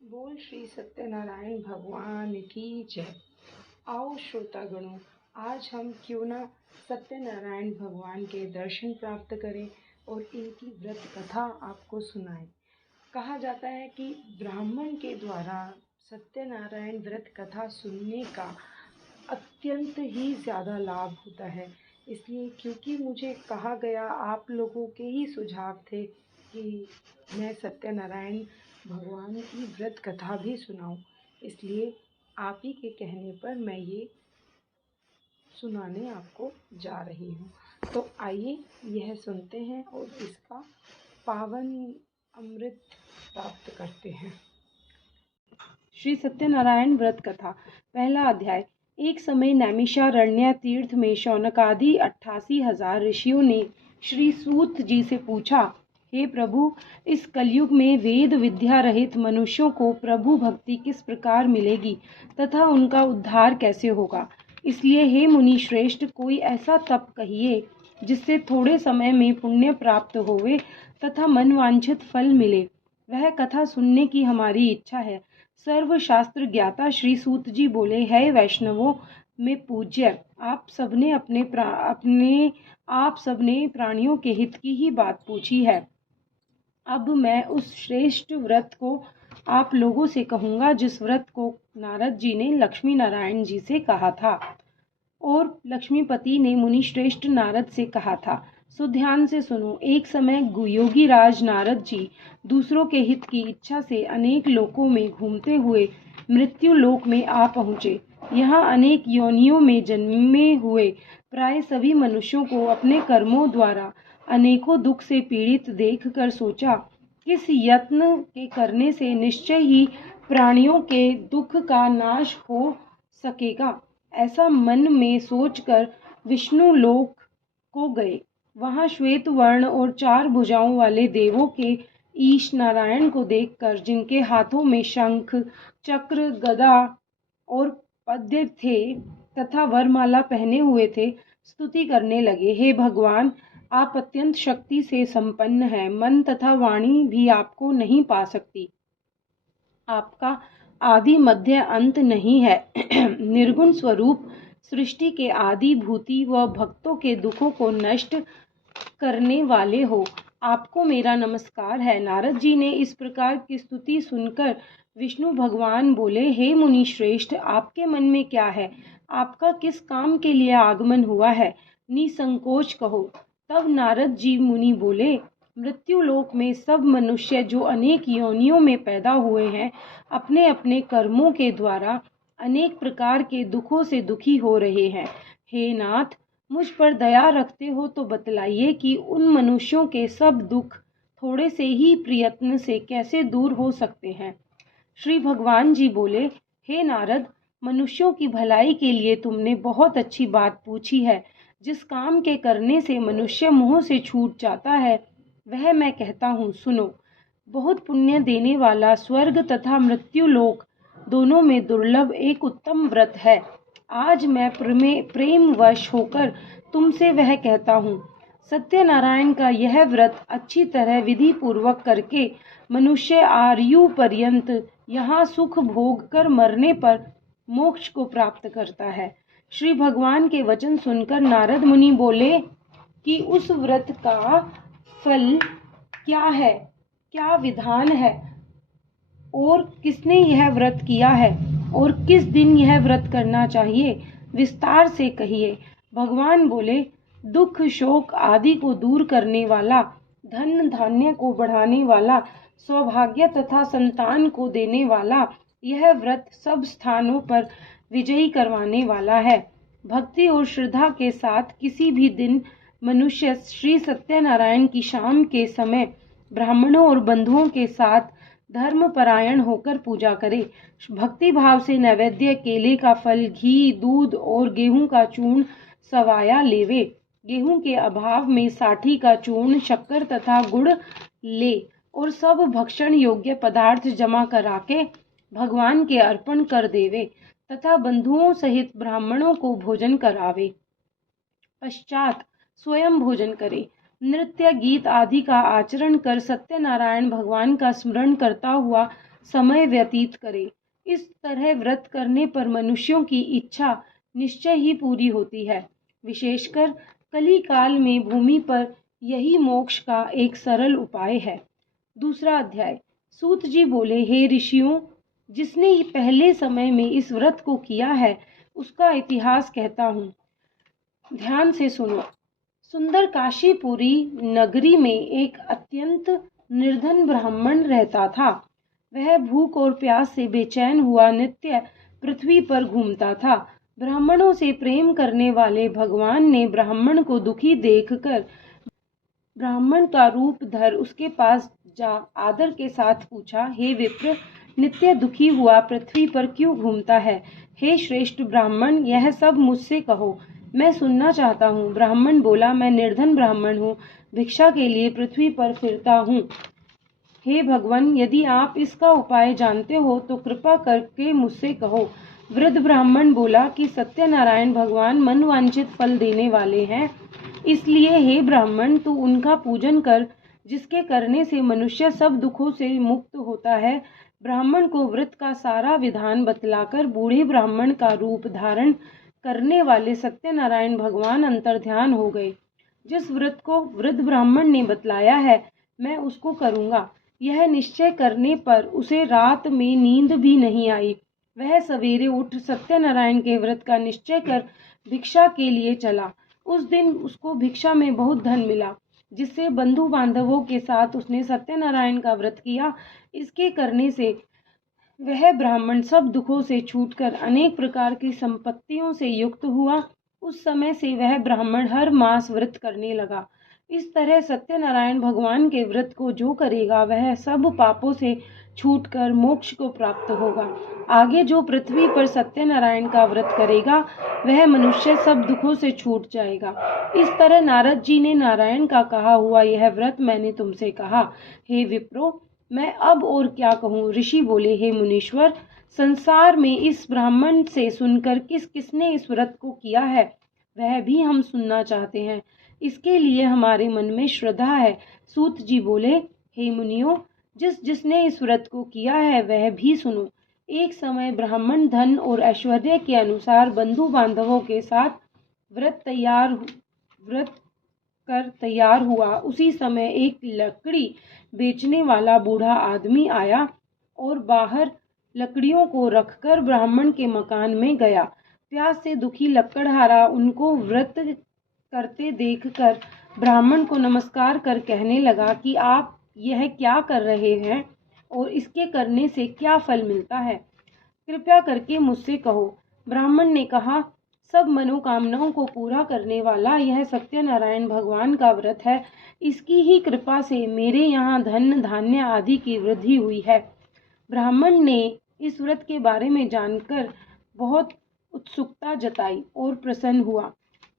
बोल श्री सत्यनारायण भगवान की जय। आओ श्रोतागणों, आज हम क्यों ना सत्यनारायण भगवान के दर्शन प्राप्त करें और इनकी व्रत कथा आपको सुनाएं। कहा जाता है कि ब्राह्मण के द्वारा सत्यनारायण व्रत कथा सुनने का अत्यंत ही ज़्यादा लाभ होता है। इसलिए क्योंकि मुझे कहा गया, आप लोगों के ही सुझाव थे कि मैं सत्यनारायण भगवान की व्रत कथा भी सुनाऊं, इसलिए आप ही के कहने पर मैं ये सुनाने आपको जा रही हूँ। तो आइए यह सुनते हैं और इसका पावन अमृत प्राप्त करते हैं। श्री सत्यनारायण व्रत कथा, पहला अध्याय। एक समय नैमिषारण्य तीर्थ में शौनकादि 88,000 ऋषियों ने श्री सूत जी से पूछा, हे प्रभु, इस कलयुग में वेद विद्या रहित मनुष्यों को प्रभु भक्ति किस प्रकार मिलेगी तथा उनका उद्धार कैसे होगा। इसलिए हे मुनि श्रेष्ठ, कोई ऐसा तप कहिए जिससे थोड़े समय में पुण्य प्राप्त होवे तथा मनवांछित फल मिले। वह कथा सुनने की हमारी इच्छा है। सर्वशास्त्र ज्ञाता श्री सूत जी बोले, है वैष्णवों में पूज्य, आप सबने प्राणियों के हित की ही बात पूछी है। अब मैं उस श्रेष्ठ व्रत को आप लोगों से कहूँगा जिस व्रत को नारद जी ने लक्ष्मी नारायण जी से कहा था और लक्ष्मीपति ने मुनि श्रेष्ठ नारद से कहा था। सो ध्यान से सुनो। एक समय योगी राज नारद जी दूसरों के हित की इच्छा से अनेक लोकों में घूमते हुए मृत्यु लोक में आ पहुँचे। यहाँ अनेक योनियों में जन्मे हुए प्राय सभी मनुष्यों को अपने कर्मों द्वारा अनेकों दुख से पीड़ित देखकर सोचा, किस यत्न के करने से निश्चय ही प्राणियों के दुख का नाश हो सकेगा। ऐसा मन में सोचकर विष्णु लोक को गए। वहां श्वेत वर्ण और 4 भुजाओं वाले देवों के ईश नारायण को देखकर, जिनके हाथों में शंख चक्र गदा और पद्य थे तथा वरमाला पहने हुए थे, स्तुति करने लगे। हे भगवान, आप अत्यंत शक्ति से संपन्न हैं। मन तथा वाणी भी आपको नहीं पा सकती। आपका आदि मध्य अंत नहीं है। निर्गुण स्वरूप सृष्टि के आदि भूति व भक्तों के दुखों को नष्ट करने वाले हो। आपको मेरा नमस्कार है। नारद जी ने इस प्रकार की स्तुति सुनकर विष्णु भगवान बोले, हे मुनि श्रेष्ठ, आपके मन में क्या है? आपका किस काम के लिए आगमन हुआ है? निसंकोच कहो। तब नारद जी मुनि बोले, मृत्युलोक में सब मनुष्य जो अनेक योनियों में पैदा हुए हैं, अपने अपने कर्मों के द्वारा अनेक प्रकार के दुखों से दुखी हो रहे हैं। हे नाथ, मुझ पर दया रखते हो तो बतलाइए कि उन मनुष्यों के सब दुख थोड़े से ही प्रयत्न से कैसे दूर हो सकते हैं। श्री भगवान जी बोले, हे नारद, मनुष्यों की भलाई के लिए तुमने बहुत अच्छी बात पूछी है। जिस काम के करने से मनुष्य मोह से छूट जाता है, वह मैं कहता हूँ, सुनो। बहुत पुण्य देने वाला स्वर्ग तथा मृत्यु लोक दोनों में दुर्लभ एक उत्तम व्रत है। आज मैं प्रेम वश होकर तुमसे वह कहता हूँ। सत्यनारायण का यह व्रत अच्छी तरह विधि पूर्वक करके मनुष्य आयु पर्यंत यहाँ सुख भोग कर मरने पर मोक्ष को प्राप्त करता है। श्री भगवान के वचन सुनकर नारद मुनि बोले कि उस व्रत का फल क्या है, क्या विधान है और किसने यह व्रत किया है और किस दिन यह व्रत करना चाहिए, विस्तार से कहिए। भगवान बोले, दुख शोक आदि को दूर करने वाला, धन धान्य को बढ़ाने वाला, सौभाग्य तथा संतान को देने वाला, यह व्रत सब स्थानों पर विजयी करवाने वाला है। भक्ति और श्रद्धा के साथ किसी भी दिन मनुष्य श्री सत्यनारायण की शाम के समय ब्राह्मणों और बंधुओं के साथ धर्म परायण होकर पूजा करे। भक्ति भाव से नैवेद्य केले का फल, घी, दूध और गेहूं का चूर्ण सवाया लेवे। गेहूं के अभाव में साठी का चूर्ण, शक्कर तथा गुड़ ले और सब भक्षण योग्य पदार्थ जमा करा के भगवान के अर्पण कर देवे तथा बंधुओं सहित ब्राह्मणों को भोजन करावे। पश्चात स्वयं भोजन करे। नृत्य गीत आदि का आचरण कर सत्यनारायण भगवान का स्मरण करता हुआ समय व्यतीत करे। इस तरह व्रत करने पर मनुष्यों की इच्छा निश्चय ही पूरी होती है। विशेषकर कली काल में भूमि पर यही मोक्ष का एक सरल उपाय है। दूसरा अध्याय। सूत जी बोले, हे ऋषियों, जिसने ही पहले समय में इस व्रत को किया है उसका इतिहास कहता हूँ, ध्यान से सुनो। सुंदर काशीपुरी नगरी में एक अत्यंत निर्धन ब्राह्मण रहता था। वह भूख और प्यास से बेचैन हुआ नित्य पृथ्वी पर घूमता था। ब्राह्मणों से प्रेम करने वाले भगवान ने ब्राह्मण को दुखी देखकर ब्राह्मण का रूप धर उसके पास जा आदर के साथ पूछा, हे विप्र, नित्य दुखी हुआ पृथ्वी पर क्यों घूमता है? हे श्रेष्ठ ब्राह्मण, यह सब मुझसे कहो, मैं सुनना चाहता हूँ। ब्राह्मण बोला, मैं निर्धन ब्राह्मण हूँ, भिक्षा के लिए पृथ्वी पर फिरता हूँ। हे भगवान, यदि आप इसका उपाय जानते हो तो कृपा करके मुझसे कहो। वृद्ध ब्राह्मण बोला कि सत्यनारायण भगवान मनवांछित फल देने वाले हैं, इसलिए हे ब्राह्मण, तू उनका पूजन कर, जिसके करने से मनुष्य सब दुखों से मुक्त होता है। ब्राह्मण को व्रत का सारा विधान बतलाकर बूढ़े ब्राह्मण का रूप धारण करने वाले सत्यनारायण भगवान अंतर्ध्यान हो गए। जिस व्रत को वृद्ध ब्राह्मण ने बतलाया है, मैं उसको करूंगा। यह निश्चय करने पर उसे रात में नींद भी नहीं आई। वह सवेरे उठ सत्यनारायण के व्रत का निश्चय कर भिक्षा के लिए चला। उस दिन उसको भिक्षा में बहुत धन मिला, जिससे बंधु बांधवों के साथ उसने सत्यनारायण का व्रत किया। इसके करने से वह ब्राह्मण सब दुखों से छूटकर अनेक प्रकार की संपत्तियों से युक्त हुआ। उस समय से वह ब्राह्मण हर मास व्रत करने लगा। इस तरह सत्यनारायण भगवान के व्रत को जो करेगा वह सब पापों से छूटकर मोक्ष को प्राप्त होगा। आगे जो पृथ्वी पर सत्यनारायण का व्रत करेगा वह मनुष्य सब दुखों से छूट जाएगा। इस तरह नारद जी ने नारायण का कहा हुआ यह व्रत मैंने तुमसे कहा। हे विप्रो, मैं अब और क्या कहूँ? ऋषि बोले, हे मुनीश्वर, संसार में इस ब्राह्मण से सुनकर किस किसने इस व्रत को किया है वह भी हम सुनना चाहते हैं। इसके लिए हमारे मन में श्रद्धा है। सूत जी बोले, हे मुनियों, जिसने इस व्रत को किया है वह भी सुनो। एक समय ब्राह्मण धन और ऐश्वर्य के अनुसार बंधु बांधवों के साथ व्रत कर तैयार हुआ। उसी समय एक लकड़ी बेचने वाला बूढ़ा आदमी आया और बाहर लकड़ियों को रखकर ब्राह्मण के मकान में गया। प्यास से दुखी लकड़हारा उनको व्रत करते देखकर ब्राह्मण को नमस्कार कर कहने लगा कि आप यह क्या कर रहे हैं और इसके करने से क्या फल मिलता है? कृपया करके मुझसे कहो। ब्राह्मण ने कहा, सब मनोकामनाओं को पूरा करने वाला यह सत्यनारायण भगवान का व्रत है। इसकी ही कृपा से मेरे यहाँ धन धान्य आदि की वृद्धि हुई है। ब्राह्मण ने इस व्रत के बारे में जानकर बहुत उत्सुकता जताई और प्रसन्न हुआ।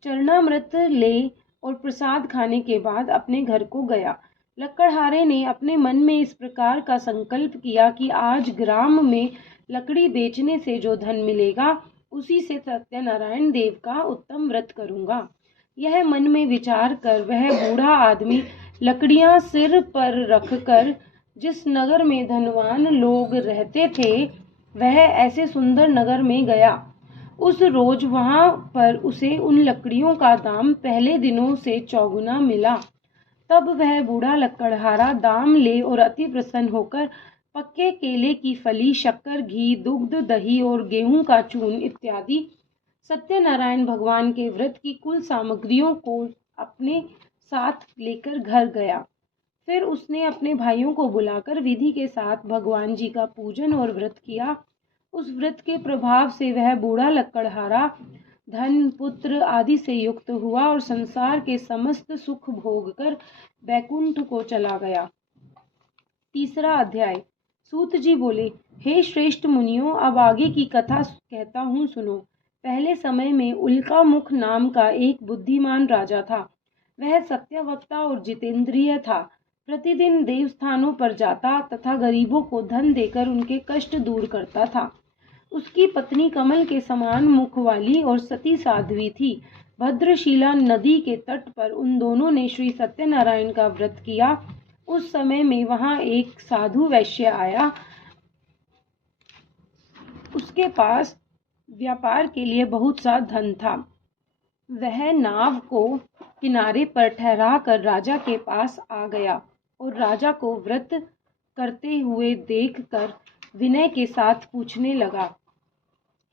चरणामृत ले और प्रसाद खाने के बाद अपने घर को गया। लकड़हारे ने अपने मन में इस प्रकार का संकल्प किया कि आज ग्राम में लकड़ी बेचने से जो धन मिलेगा उसी से सत्यनारायण देव का उत्तम व्रत करूंगा। यह मन में विचार कर वह बूढ़ा आदमी लकड़ियां सिर पर रखकर जिस नगर में धनवान लोग रहते थे वह ऐसे सुंदर नगर में गया। उस रोज वहां पर उसे उन लकड़ियों का दाम पहले दिनों से चौगुना मिला। तब वह बूढ़ा लकड़हारा दाम ले और अति प्रसन्न होकर पक्के केले की फली, शक्कर, घी, दुग्ध, दही और गेहूं का चूर्ण इत्यादि सत्यनारायण भगवान के व्रत की कुल सामग्रियों को अपने साथ लेकर घर गया। फिर उसने अपने भाइयों को बुलाकर विधि के साथ भगवान जी का पूजन और व्रत किया। उस व्रत के प्रभाव से वह बूढ़ा लकड़हारा धन, पुत्र आदि से युक्त हुआ और संसार के समस्त सुख भोगकर बैकुंठ को चला गया। तीसरा अध्याय। सूत जी बोले, हे श्रेष्ठ मुनियों, अब आगे की कथा कहता हूँ, सुनो। पहले समय में उल्कामुख नाम का एक बुद्धिमान राजा था। वह सत्यवक्ता और जितेंद्रिय था। प्रतिदिन देवस्थानों पर जाता तथा गरीबों को धन देकर उनके कष्ट दूर करता था। उसकी पत्नी कमल के समान मुख वाली और सती साध्वी थी। भद्रशिला नदी के तट पर उन दोनों ने श्री सत्यनारायण का व्रत किया। उस समय में वहां एक साधु वैश्य आया उसके पास व्यापार के लिए बहुत सा धन था। वह नाव को किनारे पर ठहरा कर राजा के पास आ गया और राजा को व्रत करते हुए देखकर विनय के साथ पूछने लगा,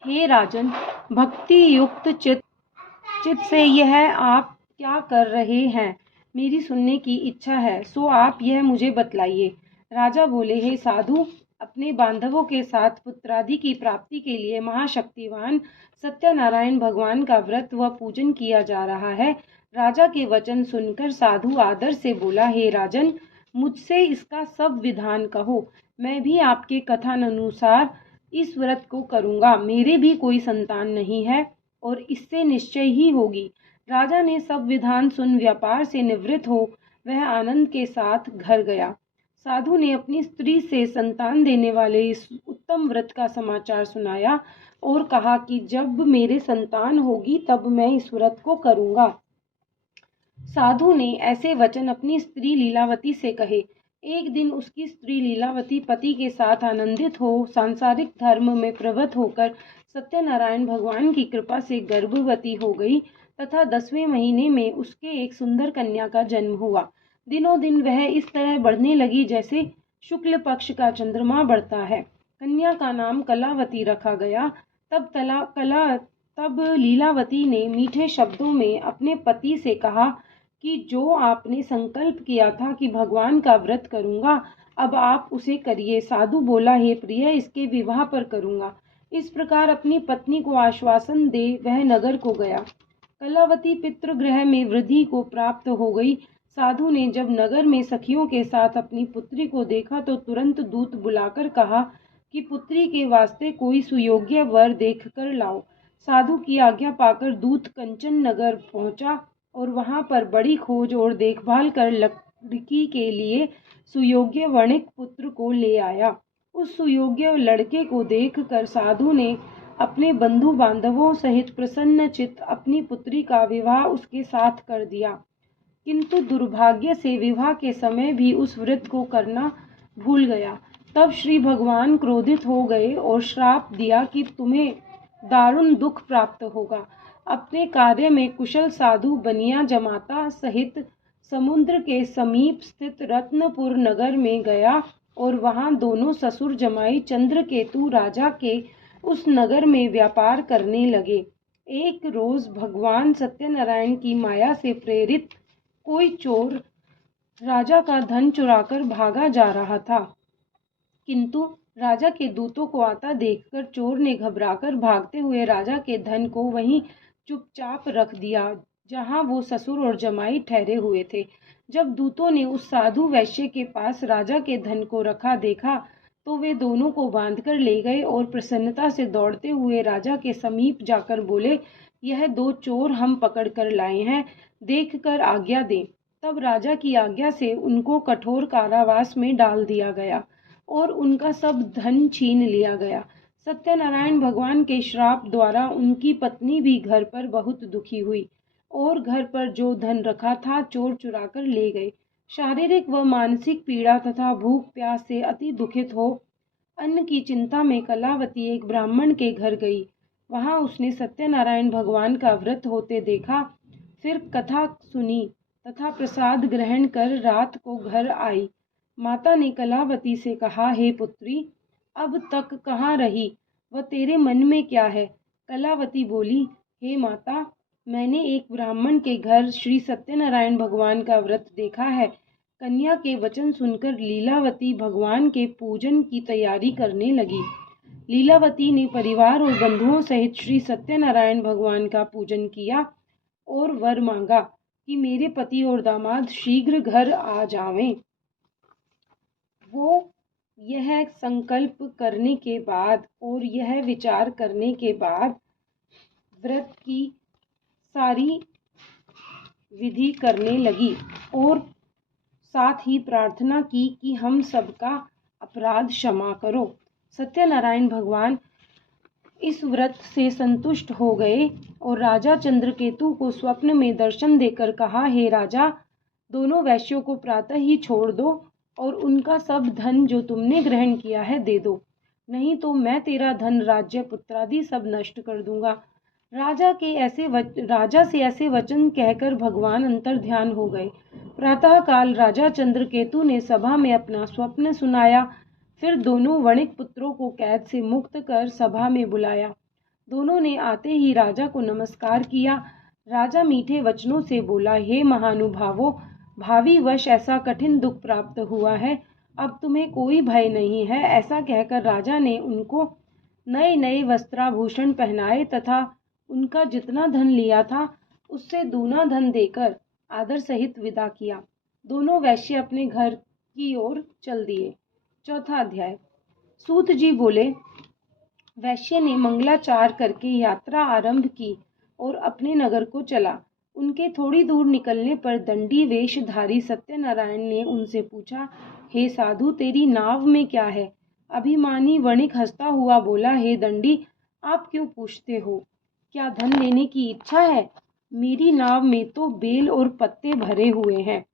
हे राजन, भक्ति युक्त चित्त से यह आप क्या कर रहे हैं? मेरी सुनने की इच्छा है, सो आप यह मुझे बतलाइए। राजा बोले, हे साधु, अपने बांधवों के साथ पुत्रादि की प्राप्ति के लिए महाशक्तिवान सत्यनारायण भगवान का व्रत व पूजन किया जा रहा है। राजा के वचन सुनकर साधु आदर से बोला, हे राजन, मुझसे इसका सब विधान कहो। मैं भी आपके कथनानुसार इस व्रत को करूंगा। मेरे भी कोई संतान नहीं है और इससे निश्चय ही होगी। राजा ने सब विधान सुन व्यापार से निवृत्त हो वह आनंद के साथ घर गया। साधु ने अपनी स्त्री से संतान देने वाले इस उत्तम व्रत का समाचार सुनाया और कहा कि जब मेरे संतान होगी तब मैं इस व्रत को करूंगा। साधु ने ऐसे वचन अपनी स्त्री लीलावती से कहे। एक दिन उसकी स्त्री लीलावती पति के साथ आनंदित हो सांसारिक धर्म में प्रवृत्त होकर सत्यनारायण भगवान की कृपा से गर्भवती हो गई तथा 10वें महीने में उसके एक सुंदर कन्या का जन्म हुआ। दिनों दिन वह इस तरह बढ़ने लगी जैसे शुक्ल पक्ष का चंद्रमा बढ़ता है। कन्या का नाम कलावती रखा गया। तब लीलावती ने मीठे शब्दों में अपने पति से कहा कि जो आपने संकल्प किया था कि भगवान का व्रत करूंगा, अब आप उसे करिए। साधु बोला, हे प्रिय, इसके विवाह पर करूंगा। इस प्रकार अपनी पत्नी को आश्वासन दे वह नगर को गया। कलावती पितृगृह में वृद्धि को प्राप्त हो गई। साधु ने जब नगर में सखियों के साथ अपनी पुत्री को देखा तो तुरंत दूत बुलाकर कहा कि पुत्री के वास्ते कोई सुयोग्य वर देखकर लाओ। साधु की आज्ञा पाकर दूत कंचन नगर पहुंचा और वहां पर बड़ी खोज और देखभाल कर लड़की के लिए सुयोग्य वणिक पुत्र को ले आया। उस सुयोग्य लड़के को देखकर साधु ने अपने बंधु बांधवों सहित प्रसन्नचित्त अपनी पुत्री का विवाह उसके साथ कर दिया। किंतु दुर्भाग्य से विवाह के समय भी उस व्रत को करना भूल गया। तब श्री भगवान क्रोधित हो गए और श्राप दिया कि तुम्हें दारुण दुख प्राप्त होगा। अपने कार्य में कुशल साधु बनिया जमाता सहित समुद्र के समीप स्थित रत्नपुर नगर में गया और वहां दोनों ससुर जमाई चंद्रकेतु राजा के उस नगर में व्यापार करने लगे। एक रोज भगवान सत्यनारायण की माया से प्रेरित कोई चोर राजा का धन चुराकर भागा जा रहा था, किंतु राजा के दूतों को आता देखकर चोर ने घबराकर भागते हुए राजा के धन को वहीं चुपचाप रख दिया जहां वो ससुर और जमाई ठहरे हुए थे। जब दूतों ने उस साधु वैश्य के पास राजा के धन को रखा देखा तो वे दोनों को बांधकर ले गए और प्रसन्नता से दौड़ते हुए राजा के समीप जाकर बोले, यह 2 चोर हम पकड़ कर लाए हैं, देख कर आज्ञा दें। तब राजा की आज्ञा से उनको कठोर कारावास में डाल दिया गया और उनका सब धन छीन लिया गया। सत्यनारायण भगवान के श्राप द्वारा उनकी पत्नी भी घर पर बहुत दुखी हुई और घर पर जो धन रखा था चोर चुरा कर ले गए। शारीरिक व मानसिक पीड़ा तथा भूख प्यास से अति दुखित हो अन्न की चिंता में कलावती एक ब्राह्मण के घर गई। वहां उसने सत्यनारायण भगवान का व्रत होते देखा, फिर कथा सुनी तथा प्रसाद ग्रहण कर रात को घर आई। माता ने कलावती से कहा, हे पुत्री, अब तक कहाँ रही व तेरे मन में क्या है? कलावती बोली, हे माता, मैंने एक ब्राह्मण के घर श्री सत्यनारायण भगवान का व्रत देखा है। कन्या के वचन सुनकर लीलावती भगवान के पूजन की तैयारी करने लगी। लीलावती ने परिवार और बंधुओं सहित श्री सत्यनारायण भगवान का पूजन किया और वर मांगा कि मेरे पति और दामाद शीघ्र घर आ जावें। वो यह संकल्प करने के बाद और यह विचार करने के बाद व्रत की सारी विधि करने लगी और साथ ही प्रार्थना की कि हम सबका अपराध क्षमा करो। सत्यनारायण भगवान इस व्रत से संतुष्ट हो गए और राजा चंद्रकेतु को स्वप्न में दर्शन देकर कहा, हे राजा, दोनों वैश्यों को प्रातः ही छोड़ दो और उनका सब धन जो तुमने ग्रहण किया है दे दो। नहीं तो मैं तेरा धन, राज्य, पुत्रादि सब नष्ट कर दूंगा। राजा से ऐसे वचन कहकर भगवान अंतर्ध्यान हो गए। प्रातःकाल राजा चंद्रकेतु ने सभा में अपना स्वप्न सुनाया। फिर दोनों वणिक पुत्रों को कैद से मुक्त कर सभा में बुलाया। दोनों ने आते ही राजा को नमस्कार किया। राजा मीठे वचनों से बोला, हे महानुभावों, भावी वश ऐसा कठिन दुख प्राप्त हुआ है, अब तुम्हें कोई भय नहीं है। ऐसा कहकर राजा ने उनको नए नए वस्त्राभूषण पहनाए तथा उनका जितना धन लिया था उससे दूना धन देकर आदर सहित विदा किया। दोनों वैश्य अपने घर की ओर चल दिए। चौथा अध्याय। सूत जी बोले, वैश्य ने मंगलाचार करके यात्रा आरंभ की और अपने नगर को चला। उनके थोड़ी दूर निकलने पर दंडी वेशधारी सत्यनारायण ने उनसे पूछा, हे साधु, तेरी नाव में क्या है? अभिमानी वणिक हंसता हुआ बोला, हे दंडी, आप क्यों पूछते हो? क्या धन लेने की इच्छा है? मेरी नाव में तो बेल और पत्ते भरे हुए हैं।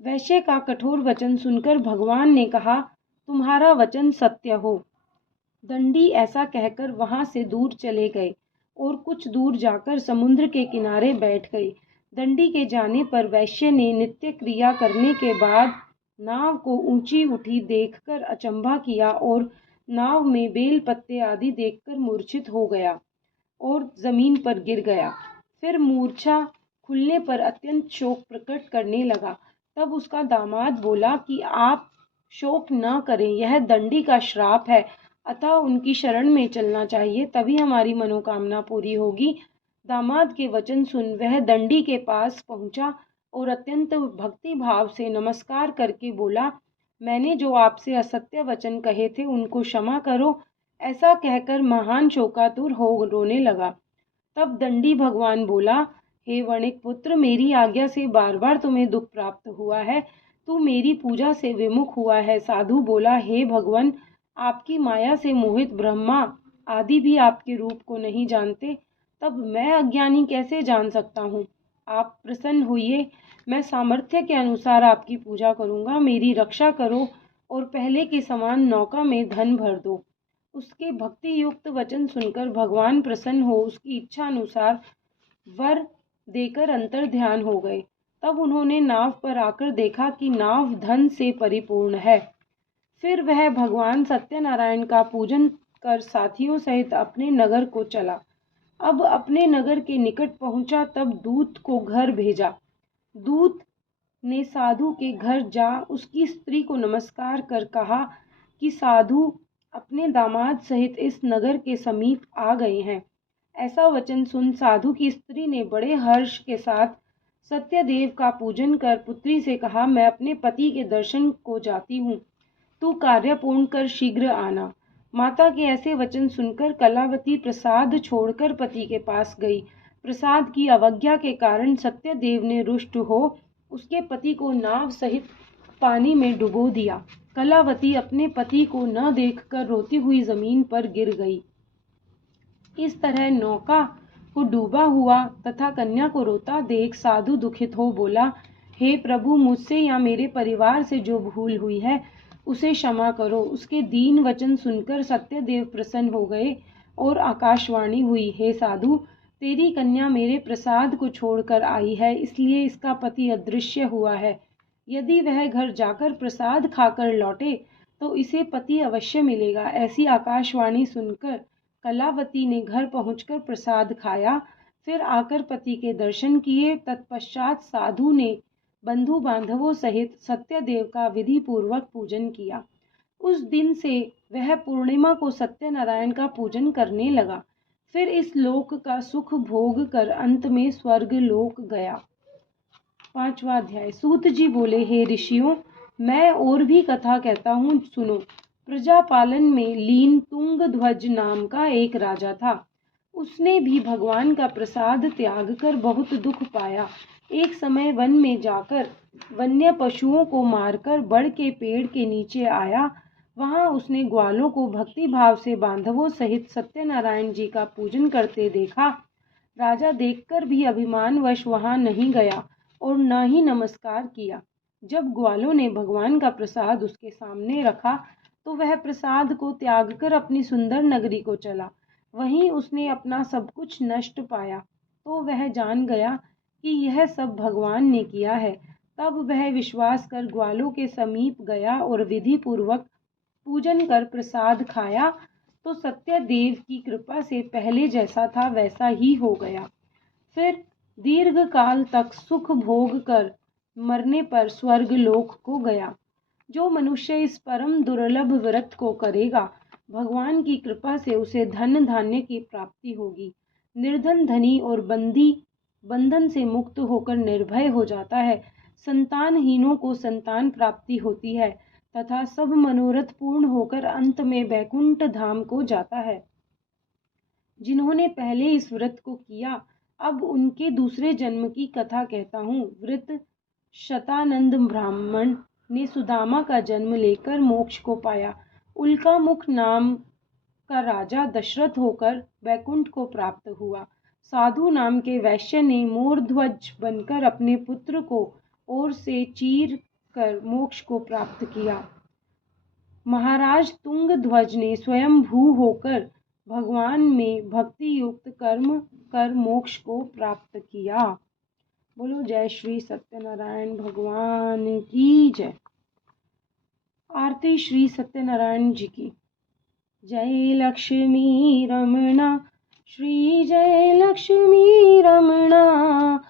वैश्य का कठोर वचन सुनकर भगवान ने कहा, तुम्हारा वचन सत्य हो। दंडी ऐसा कहकर वहां से दूर चले गए और कुछ दूर जाकर समुद्र के किनारे बैठ गए। दंडी के जाने पर वैश्य ने नित्य क्रिया करने के बाद नाव को ऊंची उठी देखकर अचंभा किया और नाव में बेल पत्ते आदि देखकर मूर्छित हो गया और जमीन पर गिर गया। फिर मूर्छा खुलने पर अत्यंत शोक प्रकट करने लगा। तब उसका दामाद बोला कि आप शोक न करें, यह दंडी का श्राप है, अतः उनकी शरण में चलना चाहिए, तभी हमारी मनोकामना पूरी होगी। दामाद के वचन सुन वह दंडी के पास पहुंचा और अत्यंत भक्ति भाव से नमस्कार करके बोला, मैंने जो आपसे असत्य वचन कहे थे उनको क्षमा करो। ऐसा कहकर महान शोकातुर हो रोने लगा। तब दंडी भगवान बोला, हे वणिक पुत्र, मेरी आज्ञा से बार बार तुम्हें दुख प्राप्त हुआ है, तू मेरी पूजा से विमुख हुआ है। साधु बोला, हे भगवान, आपकी माया से मोहित ब्रह्मा आदि भी आपके रूप को नहीं जानते, तब मैं अज्ञानी कैसे जान सकता हूँ? आप प्रसन्न होइए, मैं सामर्थ्य के अनुसार आपकी पूजा करूँगा। मेरी रक्षा करो और पहले के समान नौका में धन भर दो। उसके भक्ति युक्त वचन सुनकर भगवान प्रसन्न हो उसकी इच्छा अनुसार वर देकर अंतर्ध्यान हो गए। तब उन्होंने नाव पर आकर देखा कि नाव धन से परिपूर्ण है। फिर वह भगवान सत्यनारायण का पूजन कर साथियों सहित अपने नगर को चला। अब अपने नगर के निकट पहुंचा तब दूत को घर भेजा। दूत ने साधु के घर जा उसकी स्त्री को नमस्कार कर कहा कि साधु अपने दामाद सहित इस नगर के समीप आ गए हैं। ऐसा वचन सुन साधु की स्त्री ने बड़े हर्ष के साथ सत्यदेव का पूजन कर पुत्री से कहा, मैं अपने पति के दर्शन को जाती हूँ, तू कार्य पूर्ण कर शीघ्र आना। माता के ऐसे वचन सुनकर कलावती प्रसाद छोड़कर पति के पास गई। प्रसाद की अवज्ञा के कारण सत्यदेव ने रुष्ट हो उसके पति को नाव सहित पानी में डुबो दिया। कलावती अपने पति को न देखकर रोती हुई जमीन पर गिर गई। इस तरह नौका को डूबा हुआ तथा कन्या को रोता देख साधु दुखित हो बोला, हे प्रभु, मुझसे या मेरे परिवार से जो भूल हुई है उसे क्षमा करो। उसके दीन वचन सुनकर सत्यदेव प्रसन्न हो गए और आकाशवाणी हुई, हे साधु, तेरी कन्या मेरे प्रसाद को छोड़कर आई है, इसलिए इसका पति अदृश्य हुआ है। यदि वह घर जाकर प्रसाद खाकर लौटे तो इसे पति अवश्य मिलेगा। ऐसी आकाशवाणी सुनकर कलावती ने घर पहुंचकर प्रसाद खाया, फिर आकर पति के दर्शन किए। तत्पश्चात साधु ने बंधु बांधवों सहित सत्यदेव का विधि पूर्वक पूजन किया। उस दिन से वह पूर्णिमा को सत्यनारायण का पूजन करने लगा। फिर इस लोक का सुख भोग कर अंत में स्वर्ग लोक गया। 5वां अध्याय। सूत जी बोले, हे ऋषियों, मैं और भी कथा कहता हूँ, सुनो। प्रजापालन में लीन तुंगध्वज नाम का एक राजा था। उसने भी भगवान का प्रसाद त्याग कर बहुत दुख पाया। एक समय वन में जाकर वन्य पशुओं को मारकर बड़ के पेड़ के नीचे आया। वहां उसने ग्वालों को भक्ति भाव से बांधवों सहित सत्यनारायण जी का पूजन करते देखा। राजा देखकर भी अभिमानवश वहां नहीं गया और न ही नमस्कार किया। जब ग्वालों ने भगवान का प्रसाद उसके सामने रखा तो वह प्रसाद को त्याग कर अपनी सुंदर नगरी को चला। वहीं उसने अपना सब कुछ नष्ट पाया, तो वह जान गया कि यह सब भगवान ने किया है। तब वह विश्वास कर ग्वालों के समीप गया और विधि पूर्वक पूजन कर प्रसाद खाया, तो सत्यदेव की कृपा से पहले जैसा था वैसा ही हो गया। फिर दीर्घ काल तक सुख भोग कर मरने पर स्वर्ग लोक को गया। जो मनुष्य इस परम दुर्लभ व्रत को करेगा, भगवान की कृपा से उसे धन धान्य की प्राप्ति होगी। निर्धन धनी और बंदी बंधन से मुक्त होकर निर्भय हो जाता है। संतानहीनों को संतान प्राप्ति होती है तथा सब मनोरथ पूर्ण होकर अंत में बैकुंठ धाम को जाता है। जिन्होंने पहले इस व्रत को किया, अब उनके दूसरे जन्म की कथा कहता हूँ। वृत शतानंद ब्राह्मण ने सुदामा का जन्म लेकर मोक्ष को पाया। उल्का मुख नाम का राजा दशरथ होकर बैकुंठ को प्राप्त हुआ। साधु नाम के वैश्य ने मोरध्वज बनकर अपने पुत्र को ओर से चीर कर मोक्ष को प्राप्त किया। महाराज तुंगध्वज ने स्वयं भू होकर भगवान में भक्ति युक्त कर्म कर मोक्ष को प्राप्त किया। बोलो जय श्री सत्यनारायण भगवान की जय। आरती श्री सत्यनारायण जी की। जय लक्ष्मी रमणा, श्री जय लक्ष्मी रमणा,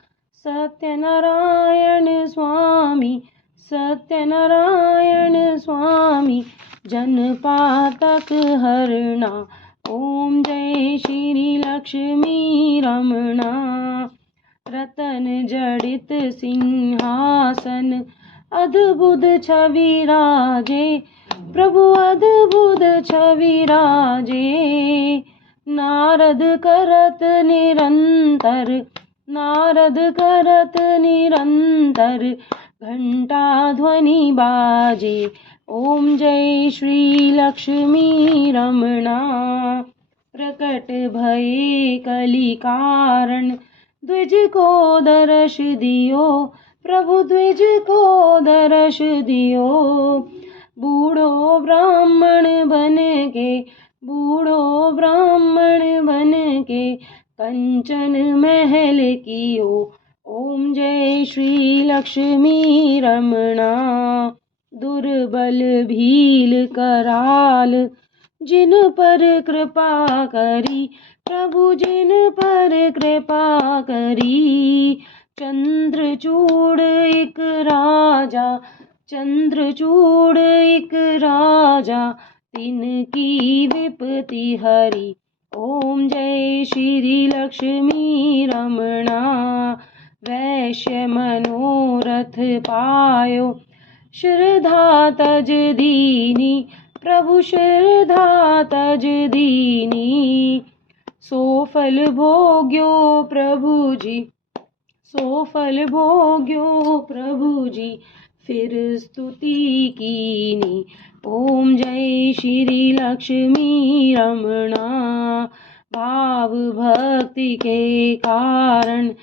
सत्यनारायण स्वामी, सत्यनारायण स्वामी, जन पातक हरणा। ओम जय श्री लक्ष्मी रमणा। रतन जड़ित सिंहासन, अद्भुत छवि राजे, प्रभु अद्भुत छवि राजे। नारद करत निरंतर, नारद करत निरंतर, घंटा ध्वनि बाजे। ओम जय श्री लक्ष्मी रमणा। प्रकट भये कली कारण, द्विज को दर्श दियो, प्रभु द्विज को दर्श दियो। बूढ़ो ब्राह्मण बन के, बूढ़ो ब्राह्मण बन के, कंचन महल कियो। ओम जय श्री लक्ष्मी रमणा। दुर्बल भील कराल, जिन पर कृपा करी, प्रभु जिन पर कृपा करी। चंद्रचूड़ एक राजा, चंद्रचूड़ एक राजा, तिनकी विपत्ति हरी। ओम जय श्री लक्ष्मी रमणा। वैश्य मनोरथ पायो, श्रद्धा तज दीनी, प्रभु श्रद्धा तज दीनी। सो फल भोग्यो प्रभु जी, सो फल भोग्यो प्रभु जी, फिर स्तुति कीनी। ओम जय श्री लक्ष्मी रमणा। भाव भक्ति के कारण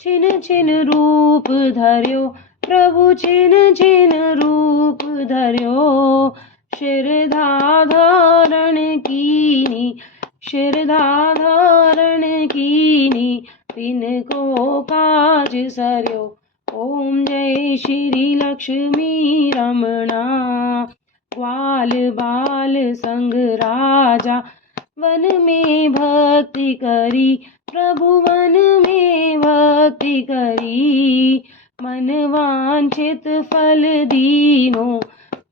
छिन छिन रूप धर्यो, प्रभु छिन छिन रूप धर्यो। श्रद्धा धारण कीनी, श्रद्धा धारण कीनी, तिनको काज सर्यो। ओम जय श्री लक्ष्मी रमणा। ग्वाल बाल संग राजा, वन में भक्ति करी, प्रभु वन में भक्ति करी। मन वांछित फल दीनो,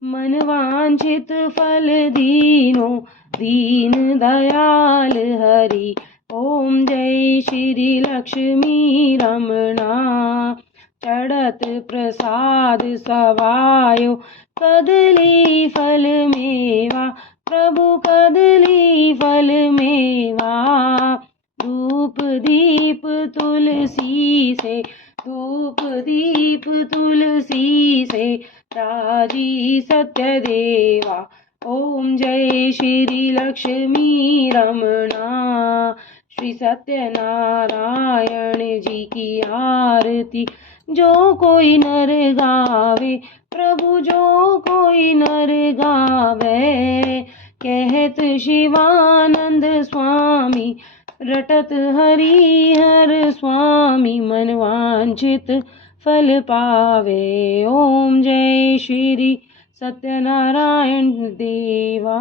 मन वांछित फल दीनो, दीन दयाल हरि। ओम जय श्री लक्ष्मी रमणा। चढ़त प्रसाद सवायो, कदली फल मेवा, प्रभु कदली फल मेवा। धूप दीप तुलसी से, धूप दीप तुलसी से, राजी सत्य देवा। ओम जय श्री लक्ष्मी रमणा। श्री सत्यनारायण जी की आरती, जो कोई नर गावे, प्रभु जो कोई नर गावे। कहत शिवानंद स्वामी, रटत हरिहर स्वामी, मन वांछित फल पावे। ओम जय श्री सत्यनारायण देवा।